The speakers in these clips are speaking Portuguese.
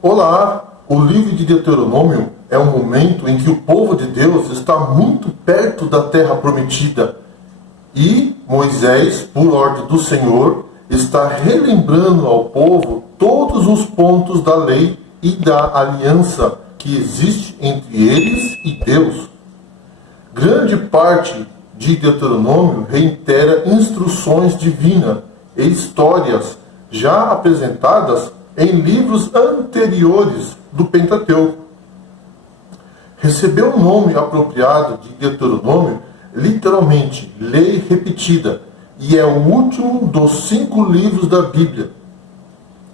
Olá! O livro de Deuteronômio é um momento em que o povo de Deus está muito perto da terra prometida e Moisés, por ordem do Senhor, está relembrando ao povo todos os pontos da lei e da aliança que existe entre eles e Deus. Grande parte de Deuteronômio reitera instruções divinas e histórias já apresentadas em livros anteriores do Pentateuco. Recebeu o nome apropriado de Deuteronômio, literalmente, lei repetida, e é o último dos 5 livros da Bíblia,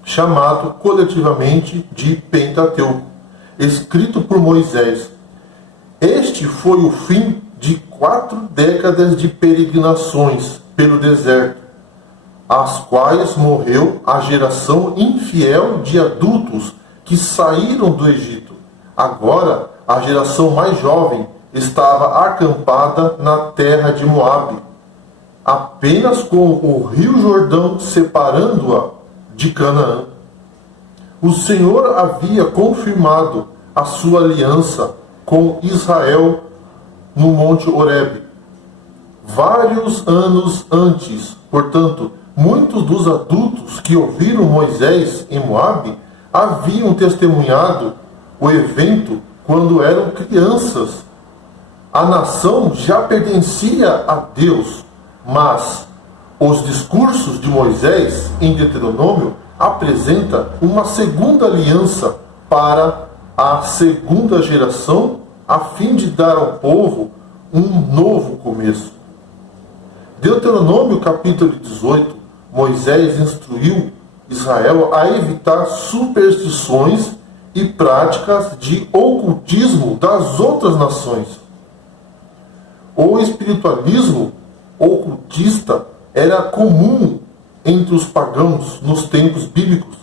chamado coletivamente de Pentateuco, escrito por Moisés. Este foi o fim de 4 décadas de peregrinações pelo deserto, as quais morreu a geração infiel de adultos que saíram do Egito. Agora, a geração mais jovem estava acampada na terra de Moabe, apenas com o rio Jordão separando-a de Canaã. O Senhor havia confirmado a sua aliança com Israel no Monte Horebe vários anos antes. Portanto, muitos dos adultos que ouviram Moisés em Moabe haviam testemunhado o evento quando eram crianças. A nação já pertencia a Deus, mas os discursos de Moisés em Deuteronômio apresentam uma segunda aliança para a segunda geração, a fim de dar ao povo um novo começo. Deuteronômio capítulo 18, Moisés instruiu Israel a evitar superstições e práticas de ocultismo das outras nações. O espiritualismo ocultista era comum entre os pagãos nos tempos bíblicos.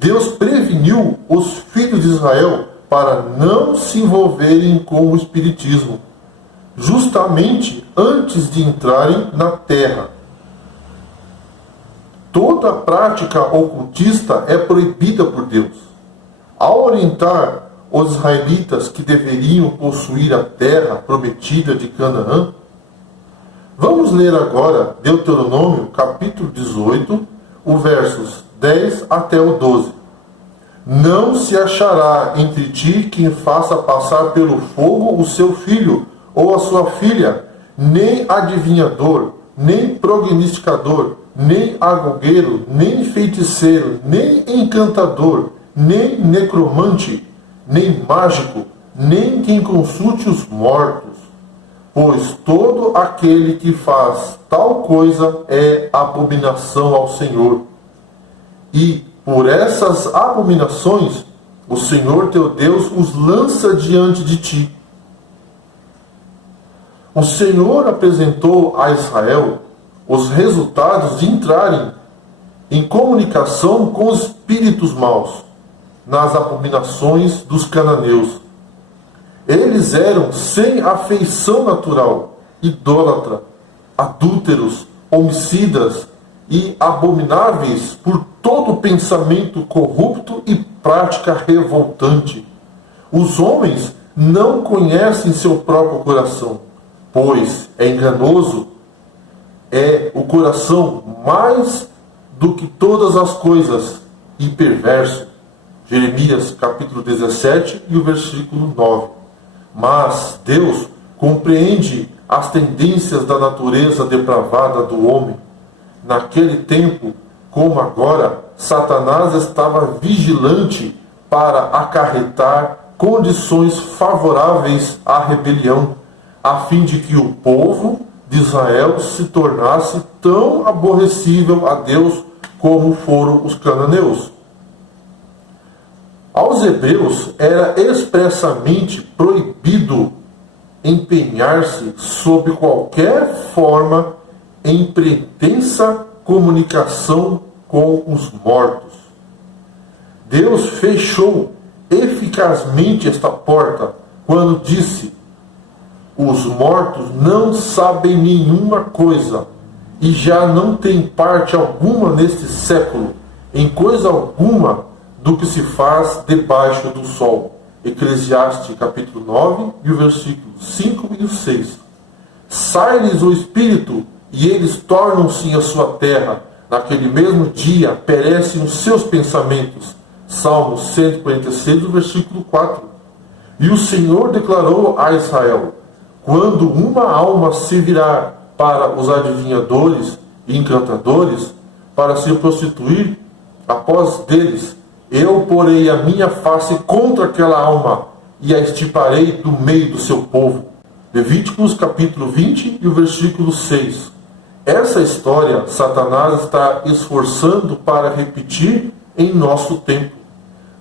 Deus preveniu os filhos de Israel para não se envolverem com o espiritismo, justamente antes de entrarem na terra. Toda prática ocultista é proibida por Deus. Ao orientar os israelitas que deveriam possuir a terra prometida de Canaã, vamos ler agora Deuteronômio capítulo 18, os versos 10 até o 12. Não se achará entre ti quem faça passar pelo fogo o seu filho ou a sua filha, nem adivinhador, nem prognosticador, nem agogueiro, nem feiticeiro, nem encantador, nem necromante, nem mágico, nem quem consulte os mortos. Pois todo aquele que faz tal coisa é abominação ao Senhor. E por essas abominações o Senhor teu Deus os lança diante de ti. O Senhor apresentou a Israel os resultados de entrarem em comunicação com os espíritos maus nas abominações dos cananeus. Eles eram sem afeição natural, idólatra, adúlteros, homicidas e abomináveis por todo pensamento corrupto e prática revoltante. Os homens não conhecem seu próprio coração, pois é enganoso, é o coração mais do que todas as coisas e perverso. Jeremias capítulo 17 e o versículo 9. Mas Deus compreende as tendências da natureza depravada do homem. Naquele tempo, como agora, Satanás estava vigilante para acarretar condições favoráveis à rebelião, a fim de que o povo de Israel se tornasse tão aborrecível a Deus como foram os cananeus. Aos hebreus era expressamente proibido empenhar-se sob qualquer forma em pretensa comunicação com os mortos. Deus fechou eficazmente esta porta quando disse: os mortos não sabem nenhuma coisa e já não têm parte alguma neste século, em coisa alguma do que se faz debaixo do sol. Eclesiastes capítulo 9 e o versículo 5 e o 6. Sai-lhes o espírito e eles tornam-se a sua terra. Naquele mesmo dia perecem os seus pensamentos. Salmo 146, versículo 4. E o Senhor declarou a Israel: quando uma alma se virar para os adivinhadores e encantadores, para se prostituir após deles, eu porei a minha face contra aquela alma e a extirparei do meio do seu povo. Levíticos capítulo 20 e o versículo 6. Essa história Satanás está esforçando para repetir em nosso tempo.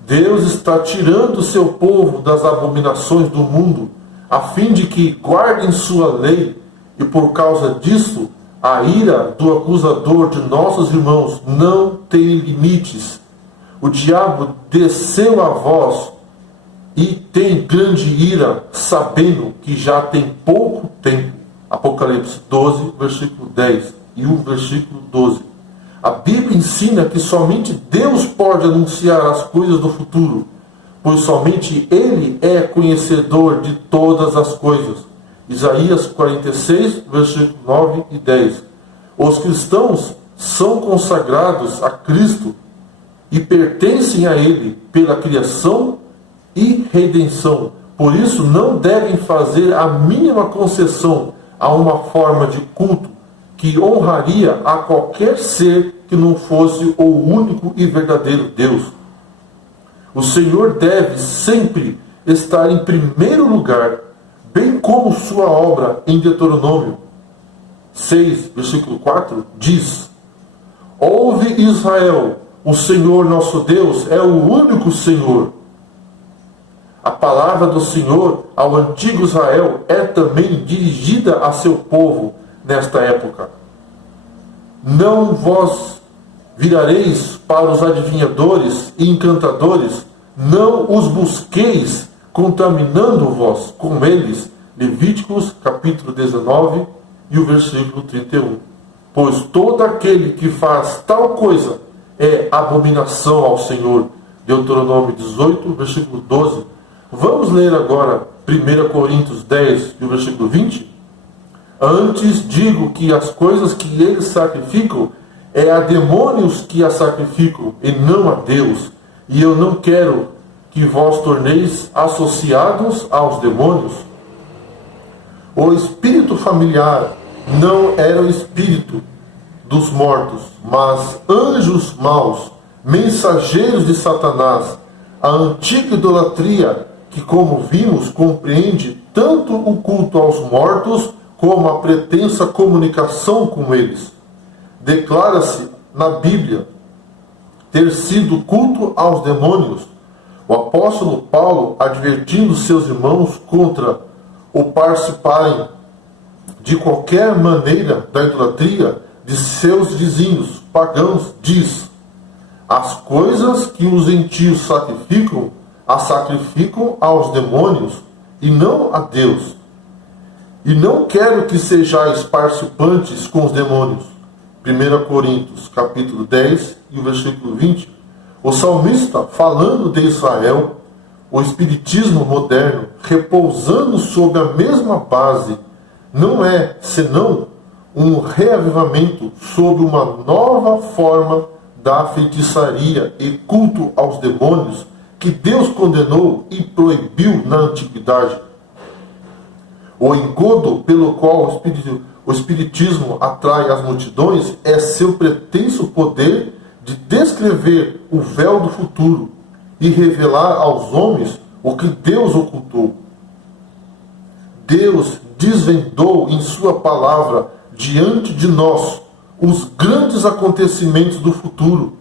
Deus está tirando o seu povo das abominações do mundo, a fim de que guardem sua lei, e por causa disso, a ira do acusador de nossos irmãos não tem limites. O diabo desceu a vós e tem grande ira, sabendo que já tem pouco tempo. Apocalipse 12, versículo 10 e o versículo 12. A Bíblia ensina que somente Deus pode anunciar as coisas do futuro, pois somente Ele é conhecedor de todas as coisas. Isaías 46, versículo 9 e 10. Os cristãos são consagrados a Cristo e pertencem a Ele pela criação e redenção. Por isso não devem fazer a mínima concessão a uma forma de culto que honraria a qualquer ser que não fosse o único e verdadeiro Deus. O Senhor deve sempre estar em primeiro lugar, bem como sua obra em Deuteronômio 6, versículo 4, diz: ouve Israel, o Senhor nosso Deus é o único Senhor. A palavra do Senhor ao antigo Israel é também dirigida a seu povo nesta época. Não vós virareis para os adivinhadores e encantadores, não os busqueis, contaminando-vos com eles. Levíticos capítulo 19 e o versículo 31. Pois todo aquele que faz tal coisa é abominação ao Senhor. Deuteronômio 18, versículo 12. Vamos ler agora 1 Coríntios 10 e o versículo 20? Antes digo que as coisas que eles sacrificam é a demônios que as sacrificam e não a Deus. E eu não quero que vós torneis associados aos demônios. O espírito familiar não era o espírito dos mortos, mas anjos maus, mensageiros de Satanás. A antiga idolatria, que, como vimos, compreende tanto o culto aos mortos como a pretensa comunicação com eles. Declara-se na Bíblia ter sido culto aos demônios. O apóstolo Paulo, advertindo seus irmãos contra o participarem de qualquer maneira da idolatria de seus vizinhos pagãos, diz: as coisas que os gentios sacrificam, as sacrificam aos demônios e não a Deus. E não quero que sejais participantes com os demônios. 1 Coríntios capítulo 10 e o versículo 20. O salmista, falando de Israel, o espiritismo moderno, repousando sobre a mesma base, não é senão um reavivamento sobre uma nova forma da feitiçaria e culto aos demônios que Deus condenou e proibiu na antiguidade. O engodo pelo qual o espiritismo atrai as multidões é seu pretenso poder de descrever o véu do futuro e revelar aos homens o que Deus ocultou. Deus desvendou em sua palavra diante de nós os grandes acontecimentos do futuro.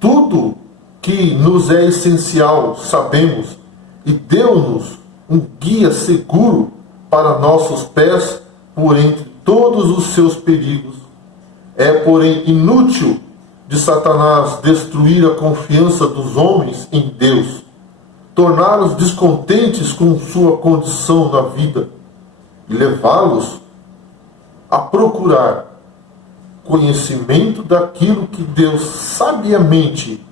Tudo que nos é essencial sabemos, e deu-nos um guia seguro para nossos pés por entre todos os seus perigos. É, porém, inútil de Satanás destruir a confiança dos homens em Deus, torná-los descontentes com sua condição na vida e levá-los a procurar conhecimento daquilo que Deus sabiamente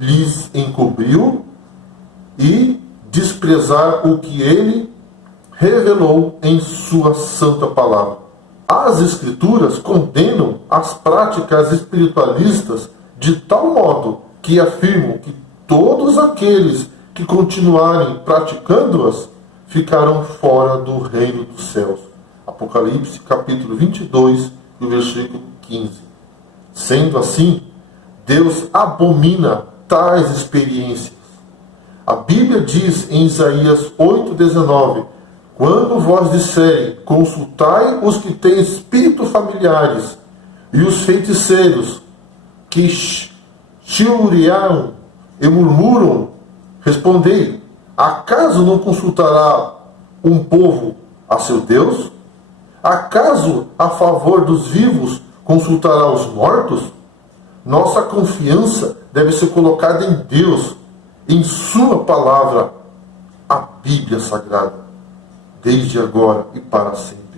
lhes encobriu e desprezar o que ele revelou em sua santa palavra. As Escrituras condenam as práticas espiritualistas de tal modo que afirmam que todos aqueles que continuarem praticando-as ficarão fora do reino dos céus. Apocalipse capítulo 22, e o versículo 15. Sendo assim, Deus abomina tais experiências. A Bíblia diz em Isaías 8,19: quando vós disserem, consultai os que têm espírito familiares e os feiticeiros que chilream e murmuram, respondei, acaso não consultará um povo a seu Deus? Acaso a favor dos vivos consultará os mortos? Nossa confiança deve ser colocada em Deus, em sua palavra, a Bíblia Sagrada, desde agora e para sempre.